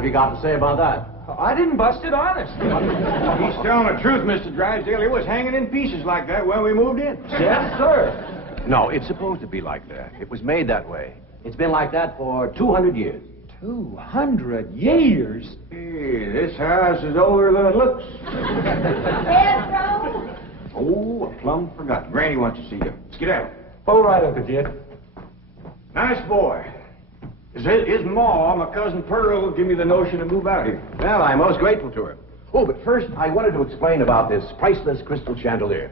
have you got to say about that? I didn't bust it, honest. He's telling the truth, Mr. Drysdale. It was hanging in pieces like that when we moved in. Yes, sir. No, it's supposed to be like that. It was made that way. It's been like that for 200 years. 200 years? Hey, this house is older than it looks. Pedro? Oh, I plumb forgot. Granny wants to see you. Skedaddle. All right, Uncle Jed. Nice boy. His ma, my cousin Pearl, gave me the notion to move out here. Well, I'm most grateful to her. Oh, but first, I wanted to explain about this priceless crystal chandelier.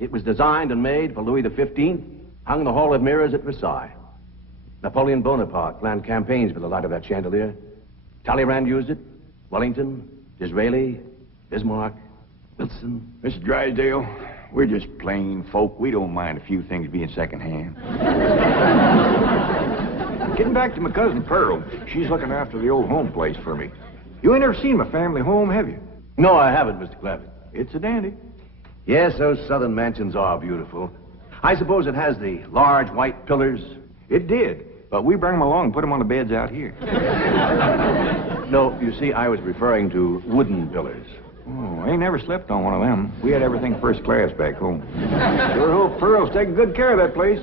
It was designed and made for Louis XV, hung in the Hall of Mirrors at Versailles. Napoleon Bonaparte planned campaigns for the light of that chandelier. Talleyrand used it. Wellington, Disraeli, Bismarck, Wilson. Mr. Drysdale, we're just plain folk. We don't mind a few things being secondhand. Getting back to my cousin Pearl, she's looking after the old home place for me. You ain't never seen my family home, have you? No, I haven't, Mr. Clappett. It's a dandy. Yes, those southern mansions are beautiful. I suppose it has the large white pillars. It did, but we bring them along and put them on the beds out here. No, you see, I was referring to wooden pillars. Oh, I ain't never slept on one of them. We had everything first class back home. Sure hope Pearl's taking good care of that place.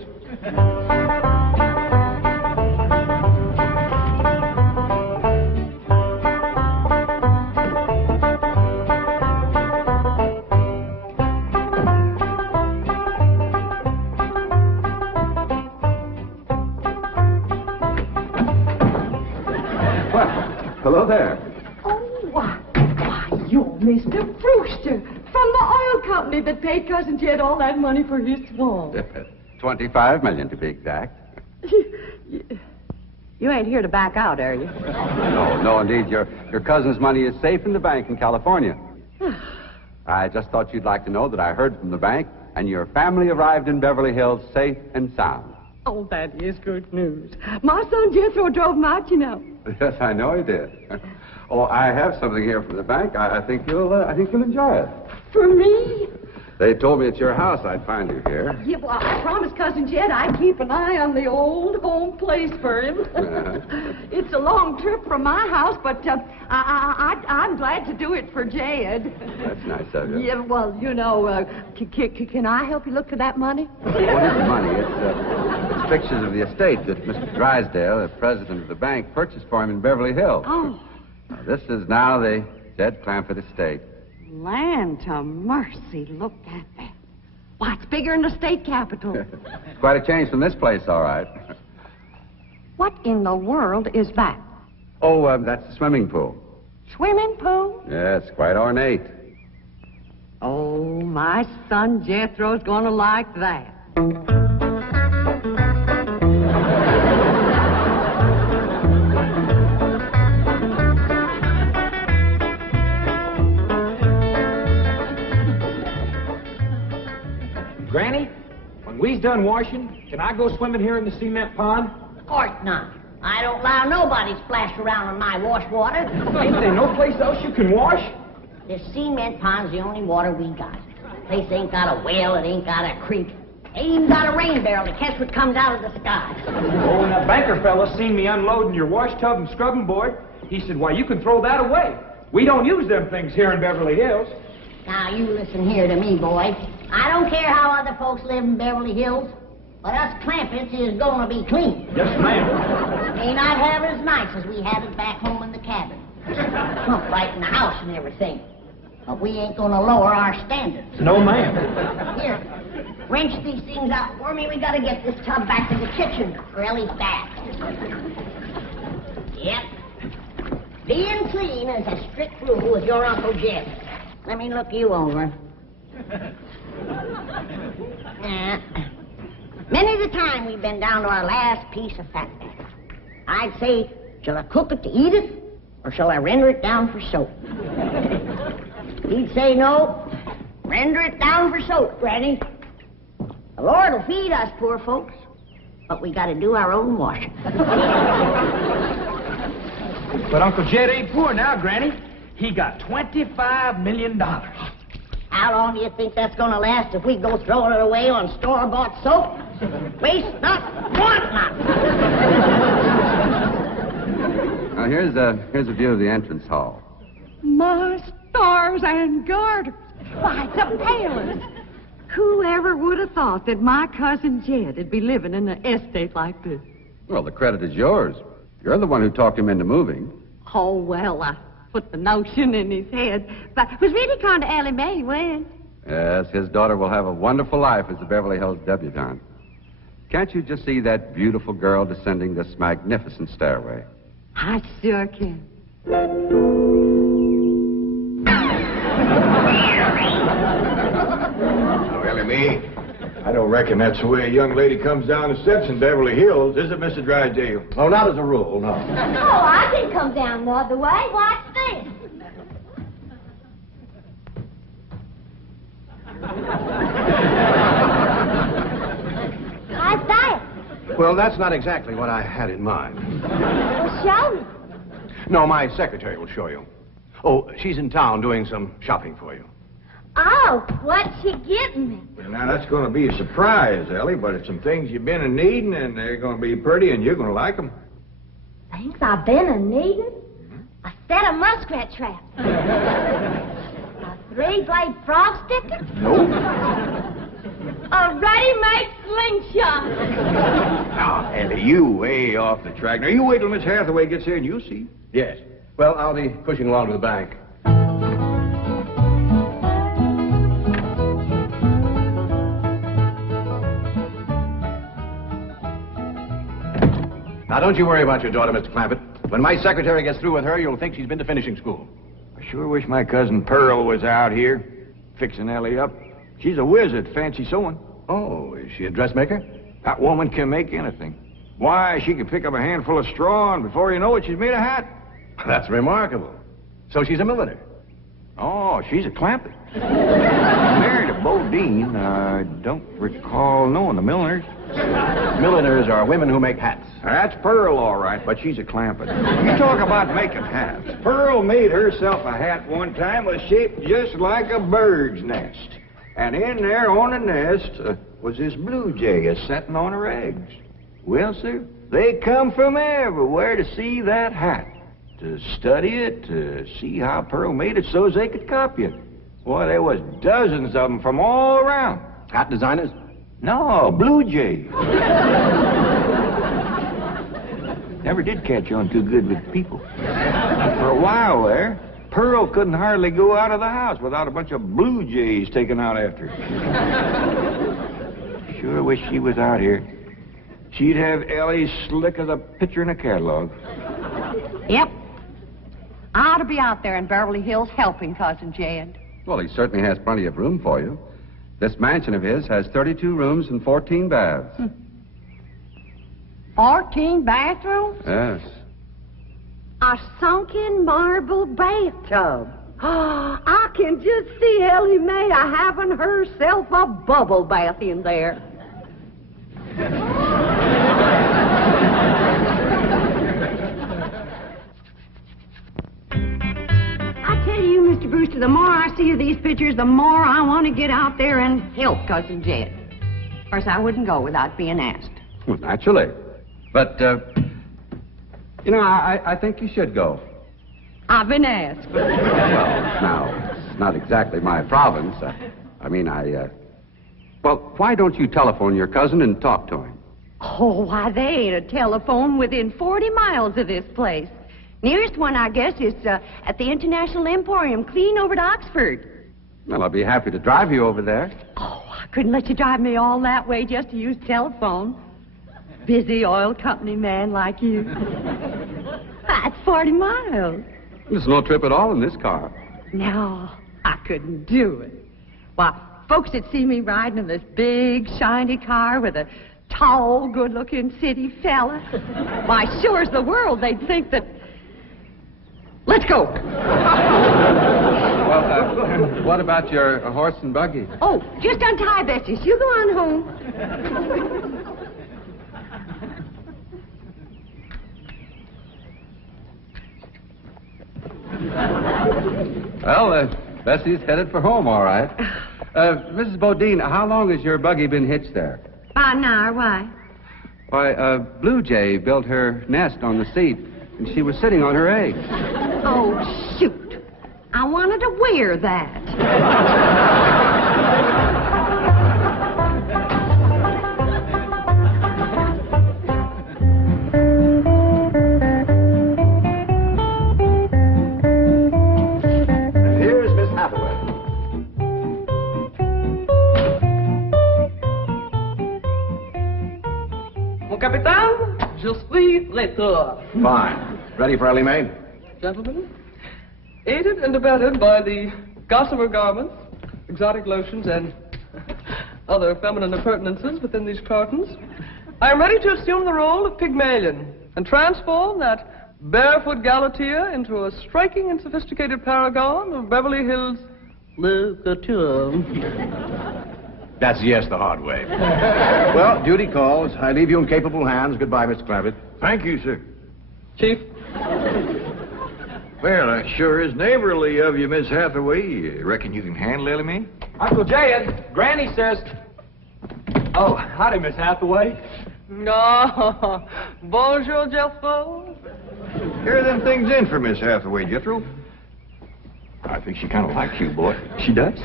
Hello there. Oh, why, you're Mr. Brewster from the oil company that paid Cousin Jed all that money for his swamp. 25 million to be exact. You ain't here to back out, are you? No, indeed. Your cousin's money is safe in the bank in California. I just thought you'd like to know that I heard from the bank, and your family arrived in Beverly Hills safe and sound. Oh, that is good news. My son Jethro drove him out, you know. Yes, I know he did. Oh, I have something here from the bank. I think you'll enjoy it. For me? They told me at your house I'd find you here. Yeah, well, I promised Cousin Jed I'd keep an eye on the old home place for him. It's a long trip from my house, but I'm glad to do it for Jed. That's nice of you. Yeah, well, you know, can I help you look for that money? What is the money? It's pictures of the estate that Mr. Drysdale, the president of the bank, purchased for him in Beverly Hills. Oh. Now, this is now the Jed Clampett estate. Land to mercy, look at that. Why, it's bigger than the state capitol. It's quite a change from this place, all right. What in the world is that? Oh, that's the swimming pool. Swimming pool? Yeah, it's quite ornate. Oh, my son Jethro's gonna like that. Granny, when we's done washing, can I go swimming here in the cement pond? Of course not. I don't allow nobody to splash around in my wash water. Ain't there no place else you can wash? This cement pond's the only water we got. Place ain't got a well, it ain't got a creek. Ain't even got a rain barrel to catch what comes out of the sky. Oh, and that banker fella seen me unloading your wash tub and scrubbing board. He said, why, you can throw that away. We don't use them things here in Beverly Hills. Now, you listen here to me, boy. I don't care how other folks live in Beverly Hills, but us Clampetts is gonna be clean. Yes, ma'am. May not have it as nice as we have it back home in the cabin. Plump right in the house and everything. But we ain't gonna lower our standards. No, ma'am. Here, wrench these things out for me. We gotta get this tub back to the kitchen for Ellie's bath. Yep. Being clean is a strict rule with your Uncle Jed. Let me look you over. Many's the time we've been down to our last piece of fat batter. I'd say, shall I cook it to eat it, or shall I render it down for soap? He'd say, no, render it down for soap, Granny. The Lord will feed us poor folks, but we gotta do our own washing. But Uncle Jed ain't poor now, Granny. He got $25 million. How long do you think that's gonna last if we go throwing it away on store-bought soap? Waste not, want not. Now, here's a view of the entrance hall. My stars and garters. Why, it's a palace. Whoever would have thought that my cousin Jed would be living in an estate like this? Well, the credit is yours. You're the one who talked him into moving. Oh, well, I put the notion in his head. But it was really kind of Ellie Mae when. Yes, his daughter will have a wonderful life as the Beverly Hills debutante. Can't you just see that beautiful girl descending this magnificent stairway? I sure can. Ellie Mae, I don't reckon that's the way a young lady comes down the steps in Beverly Hills, is it, Mr. Drysdale? Oh, not as a rule, no. Oh, I can come down the other way. Watch this. How's that? Well, that's not exactly what I had in mind. Well, show me. No, my secretary will show you. Oh, she's in town doing some shopping for you. Oh, what's she getting me? Now, that's going to be a surprise, Ellie, but it's some things you've been a-needing, and they're going to be pretty, and you're going to like them. Things I've been a-needing? A set of muskrat traps. A three-blade frog sticker? Nope. A ready-made slingshot. Now, Ellie, you way off the track. Now, you wait till Miss Hathaway gets here, and you'll see. Yes. Well, I'll be pushing along to the bank. Now, don't you worry about your daughter, Mr. Clampett. When my secretary gets through with her, you'll think she's been to finishing school. I sure wish my cousin Pearl was out here, fixing Ellie up. She's a whiz at fancy sewing. Oh, is she a dressmaker? That woman can make anything. Why, she can pick up a handful of straw, and before you know it, she's made a hat. That's remarkable. So she's a milliner. Oh, she's a Clampett. Married a Bodine. I don't recall knowing the milliners. Milliners are women who make hats. That's Pearl, all right, but she's a Clampett. You talk about making hats. Pearl made herself a hat one time that was shaped just like a bird's nest. And in there on the nest was this blue jay a-setting on her eggs. Well, sir, they come from everywhere to see that hat, to study it, to see how Pearl made it so they could copy it. Boy, there was dozens of them from all around. Hat designers? No, blue jay. Never did catch on too good with people. For a while there, Pearl couldn't hardly go out of the house without a bunch of blue jays taken out after her. Sure wish she was out here. She'd have Ellie slick as a picture in a catalog. Yep. I ought to be out there in Beverly Hills helping Cousin Jed. Well, he certainly has plenty of room for you. This mansion of his has 32 rooms and 14 baths. 14 bathrooms? Yes. A sunken marble bathtub. Oh, I can just see Ellie Mae having herself a bubble bath in there. I tell you, Mr. Brewster, the more I see of these pictures, the more I want to get out there and help Cousin Jed. Of course, I wouldn't go without being asked. Well, naturally. But, I think you should go. I've been asked. Well, now, it's not exactly my province. Well, why don't you telephone your cousin and talk to him? Oh, why, they ain't a telephone within 40 miles of this place. Nearest one, I guess, is at the International Emporium, clean over to Oxford. Well, I'll be happy to drive you over there. Oh, I couldn't let you drive me all that way just to use telephone. Busy oil company man like you. That's 40 miles. There's no trip at all in this car. No, I couldn't do it. Why, folks that see me riding in this big, shiny car with a tall, good-looking city fella, why, sure as the world, they'd think that... Let's go. Well, what about your horse and buggy? Oh, just untie Bessie's. You go on home. Well, Bessie's headed for home, all right. Mrs. Bodine, how long has your buggy been hitched there? About an hour, why? Why, Blue Jay built her nest on the seat and she was sitting on her eggs. Oh, shoot. I wanted to wear that. And here's Miss Hathaway. Mon capitaine, je suis prêt. Fine. Ready for Ellie Mae? Gentlemen, aided and abetted by the gossamer garments, exotic lotions, and other feminine appurtenances within these cartons, I am ready to assume the role of Pygmalion and transform that barefoot galatea into a striking and sophisticated paragon of Beverly Hills literature. That's yes the hard way. Well, duty calls. I leave you in capable hands. Goodbye, Mr. Clavitt. Thank you, sir. Chief, Well, that sure is neighborly of you, Miss Hathaway. Reckon you can handle Ellie Mae? Uncle Jed, Granny says... Oh, howdy, Miss Hathaway. no, bonjour, Jethro. Here are them things in for Miss Hathaway, Jethro. I think she kind of likes you, boy. She does?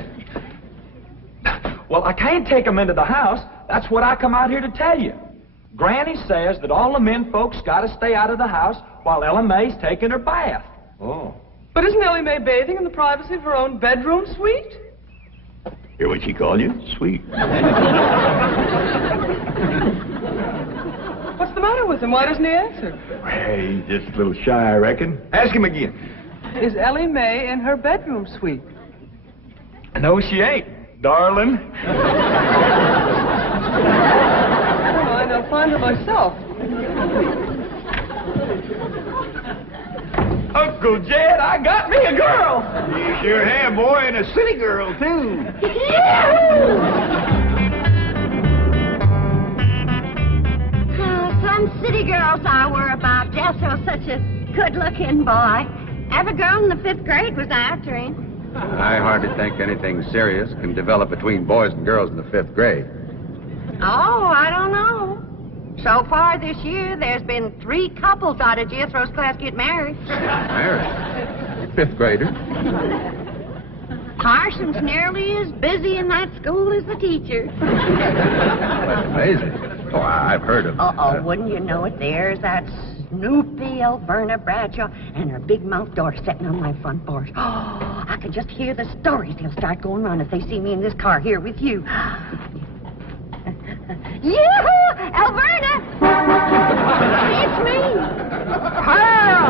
Well, I can't take 'em into the house. That's what I come out here to tell you. Granny says that all the men folks got to stay out of the house while Ella Mae's taking her bath. Oh. But isn't Ellie Mae bathing in the privacy of her own bedroom suite? Hear what she called you? Sweet. What's the matter with him? Why doesn't he answer? Hey, he's just a little shy, I reckon. Ask him again. Is Ellie Mae in her bedroom suite? No, she ain't, darling. Fine, I'll find her myself. Uncle Jed, I got me a girl. You sure have, boy, and a city girl, too. Some city girls I were about. Jesso's such a good-looking boy. Every girl in the 5th grade was after him. I hardly think anything serious can develop between boys and girls in the 5th grade. Oh, I don't know. So far this year, there's been 3 couples out of Jethro's class get married. Married? 5th grader? Parson's nearly as busy in that school as the teacher. That's amazing. Oh, I've heard of Uh-oh, wouldn't you know it? There's that Snoopy Alverna Bradshaw and her big-mouthed daughter sitting on my front porch. Oh, I can just hear the stories they'll start going around if they see me in this car here with you. Yoo-hoo! Alverna! It's me! Pearl!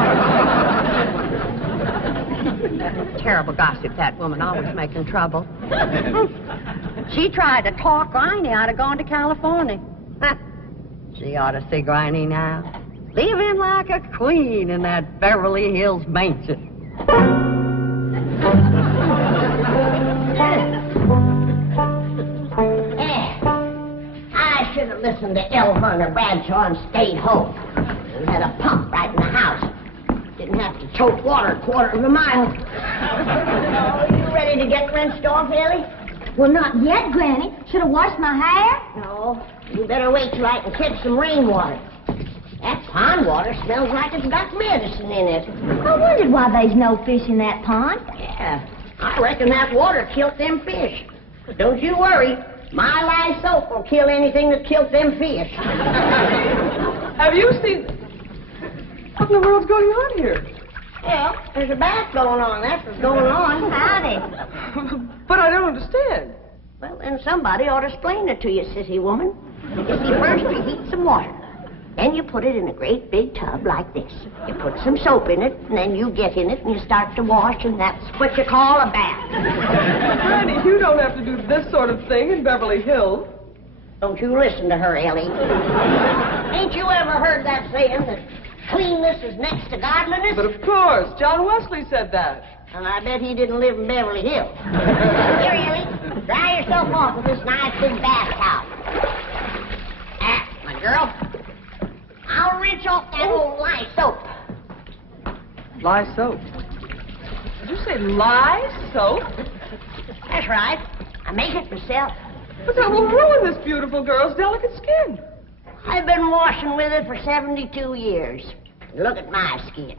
Terrible gossip, that woman, always making trouble. She tried to talk Granny out of going to California. She ought to see Granny now. Living like a queen in that Beverly Hills mansion. I should have listened to Alverna Bradshaw and stayed home. We had a pump right in the house. Didn't have to choke water a quarter of a mile. Oh, you ready to get rinsed off, Ellie? Well, not yet, Granny. Should have washed my hair. No, you better wait till I can catch some rainwater. That pond water smells like it's got medicine in it. I wondered why there's no fish in that pond. Yeah, I reckon that water killed them fish. But don't you worry. My lye soap will kill anything that killed them fish. Have you seen... What in the world's going on here? Well, there's a bath going on. That's what's going on. Howdy. But I don't understand. Well, then somebody ought to explain it to you, sissy woman. You see, first you heat some water. Then you put it in a great big tub like this. You put some soap in it, and then you get in it, and you start to wash, and that's what you call a bath. Granny, you don't have to do this sort of thing in Beverly Hills. Don't you listen to her, Ellie. Ain't you ever heard that saying that cleanness is next to godliness? But of course, John Wesley said that. And I bet he didn't live in Beverly Hills. Here, Ellie, dry yourself off with this nice big bath towel. My girl. I'll rinse off that old lye soap. Lye soap. Did you say lye soap? That's right. I make it myself. But that will ruin this beautiful girl's delicate skin. I've been washing with it for 72 years. Look at my skin.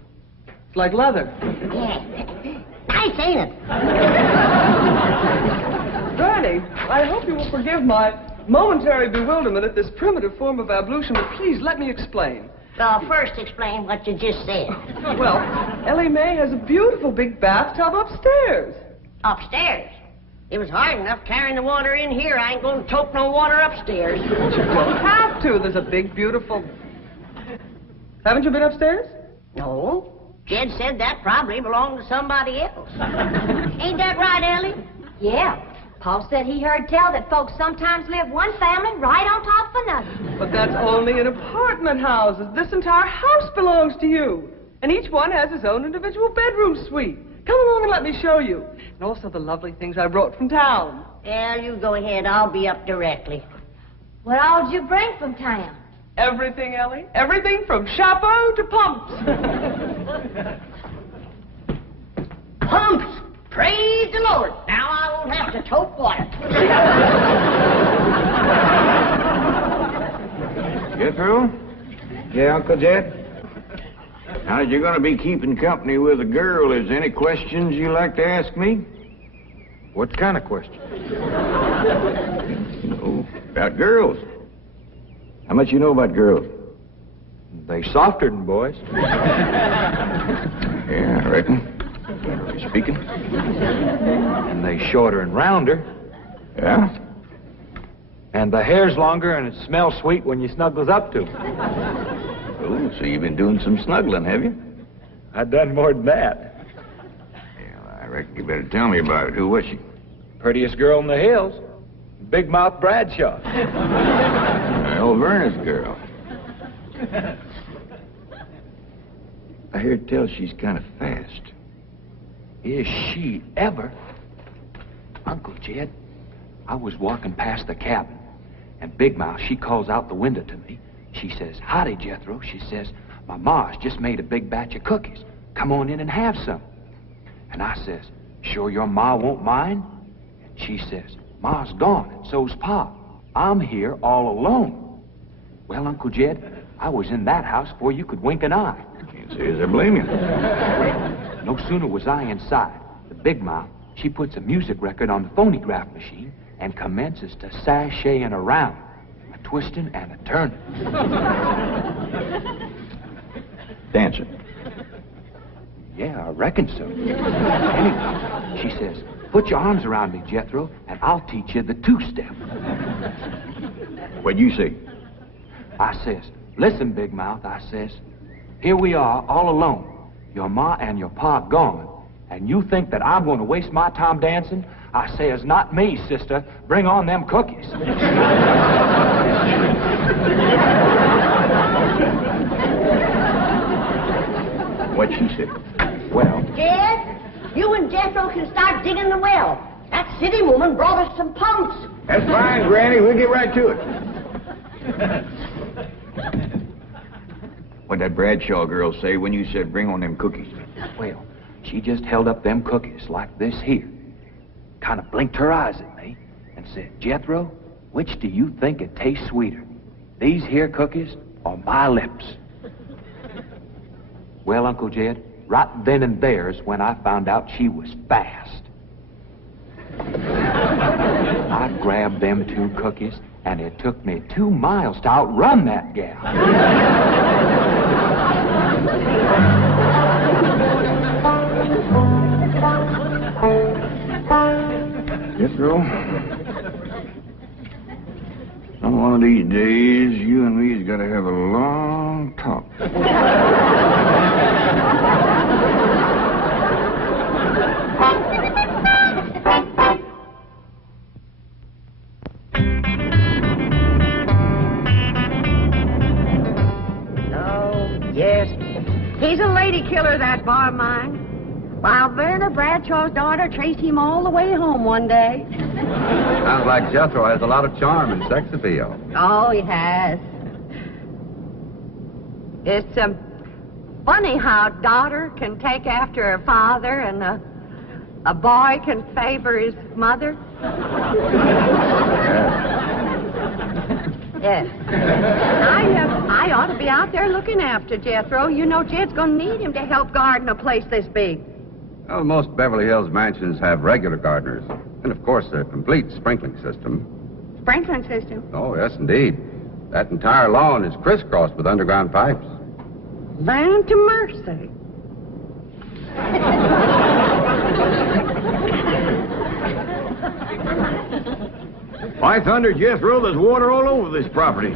It's like leather. Yeah. Nice, ain't it? Granny, I hope you will forgive my momentary bewilderment at this primitive form of ablution, but please let me explain. Well, first explain what you just said. Well, Ellie Mae has a beautiful big bathtub upstairs. Upstairs. It was hard enough carrying the water in here. I ain't going to tote no water upstairs. You don't have to. There's a big, beautiful... Haven't you been upstairs? No. Jed said that probably belonged to somebody else. Ain't that right, Ellie? Yeah. Paul said he heard tell that folks sometimes live one family right on top of another. But that's only in apartment houses. This entire house belongs to you. And each one has his own individual bedroom suite. Come along and let me show you. And also the lovely things I brought from town. Yeah, you go ahead. I'll be up directly. What all did you bring from town? Everything, Ellie. Everything from chapeau to pumps. Pumps! Praise the Lord. Now I won't have to tote water. Jethro? Yeah, Uncle Jed? Now, you're going to be keeping company with a girl. Is there any questions you like to ask me? What kind of questions? About girls. How much you know about girls? They softer than boys. Yeah, I reckon. Generally speaking. And they shorter and rounder. Yeah? And the hair's longer and it smells sweet when you snuggles up to 'em. Oh, so you've been doing some snuggling, have you? I've done more than that. Well, I reckon you better tell me about it. Who was she? Prettiest girl in the hills. Big Mouth Bradshaw. Well, Verna's girl. I heard tell she's kind of fast. Is she ever? Uncle Jed, I was walking past the cabin, and Big Mouth, she calls out the window to me. She says, "Howdy, Jethro." She says, "My ma's just made a big batch of cookies. Come on in and have some." And I says, "Sure your ma won't mind?" And she says, "Ma's gone, and so's Pa. I'm here all alone." Well, Uncle Jed, I was in that house before you could wink an eye. Can't say as I blame you. No sooner was I inside, the Big Mouth, she puts a music record on the phonograph machine and commences to sashaying around, a twisting and a turning. Dancing. Yeah, I reckon so. Anyway, she says, "Put your arms around me, Jethro, and I'll teach you the two-step." What'd you say? I says, "Listen, Big Mouth," I says, "here we are all alone. Your ma and your pa gone, and you think that I'm going to waste my time dancing?" I says, "Not me, sister. Bring on them cookies." What'd she say? Well, Jed, you and Jethro can start digging the well. That city woman brought us some pumps. That's fine, Granny. We'll get right to it. What'd that Bradshaw girl say when you said bring on them cookies? well, she just held up them cookies like this here, kind of blinked her eyes at me, and said, "Jethro, which do you think it tastes sweeter, these here cookies or my lips?" Well, Uncle Jed, right then and there's when I found out she was fast. I grabbed them two cookies, and it took me 2 miles to outrun that gal. Jethro, some one of these days, you and me's got to have a long talk. Yes, he's a lady killer, that bar of mine. While Verna Bradshaw's daughter traced him all the way home one day. Sounds like Jethro has a lot of charm and sex appeal. Oh, he has. It's funny how a daughter can take after her father and a boy can favor his mother. Yes. I ought to be out there looking after Jethro. You know Jed's going to need him to help garden a place this big. Well, most Beverly Hills mansions have regular gardeners. And, of course, a complete sprinkling system. Sprinkling system? Oh, yes, indeed. That entire lawn is crisscrossed with underground pipes. Land to mercy. 500, Jethro, there's water all over this property.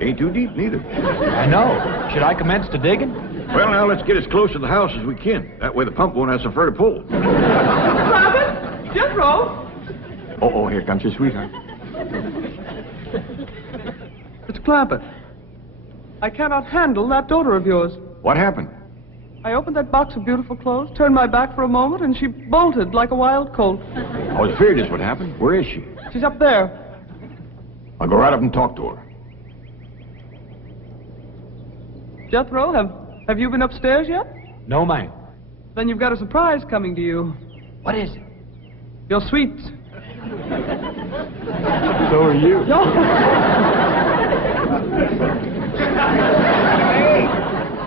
Ain't too deep, neither. I know. Should I commence to digging? Well, now, let's get as close to the house as we can. That way the pump won't have so far to pull. Clampett? Jethro? Oh, here comes your sweetheart. It's Clampett. I cannot handle that daughter of yours. What happened? I opened that box of beautiful clothes, turned my back for a moment, and she bolted like a wild colt. I was afraid this would happen. Where is she? She's up there. I'll go right up and talk to her. Jethro, have you been upstairs yet? No, ma'am. Then you've got a surprise coming to you. What is it? Your sweets. So are you.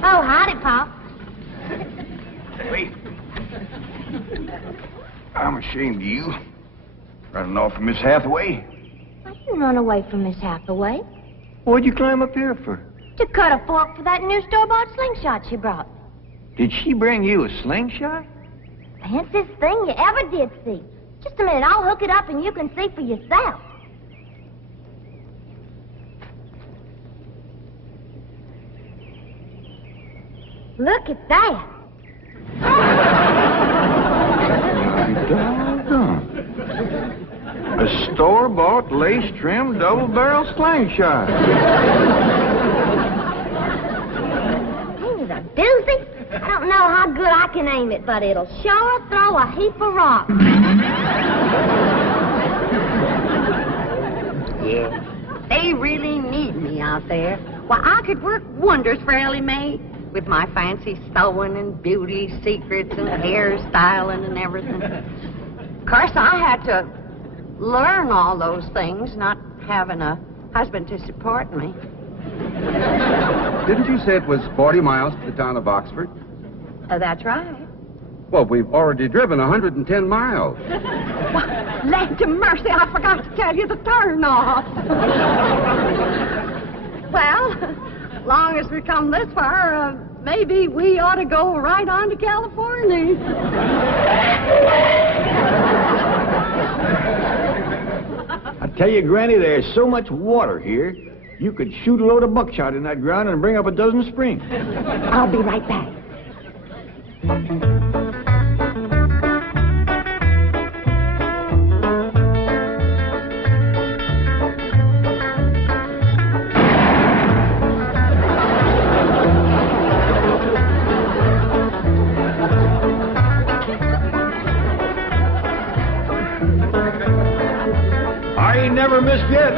Oh, howdy, Pop. Wait. I'm ashamed of you. Running off from Miss Hathaway. I didn't run away from Miss Hathaway. What'd you climb up here for? To cut a fork for that new store-bought slingshot she brought. Did she bring you a slingshot? Fanciest thing you ever did see. Just a minute, I'll hook it up and you can see for yourself. Look at that. Doggone. A store-bought, lace-trimmed, double-barrel slingshot. He's a doozy. I don't know how good I can aim it, but it'll sure throw a heap of rocks. Yeah. They really need me out there. Why, I could work wonders for Ellie Mae with my fancy sewing and beauty secrets and hairstyling and everything. Of course, I had to learn all those things, not having a husband to support me. Didn't you say it was 40 miles to the town of Oxford? That's right. Well, we've already driven 110 miles. Why, land to mercy, I forgot to tell you the turn off. Well, long as we come this far, maybe we ought to go right on to California. I tell you, Granny, there's so much water here, you could shoot a load of buckshot in that ground and bring up a dozen springs. I'll be right back. I ain't never missed yet.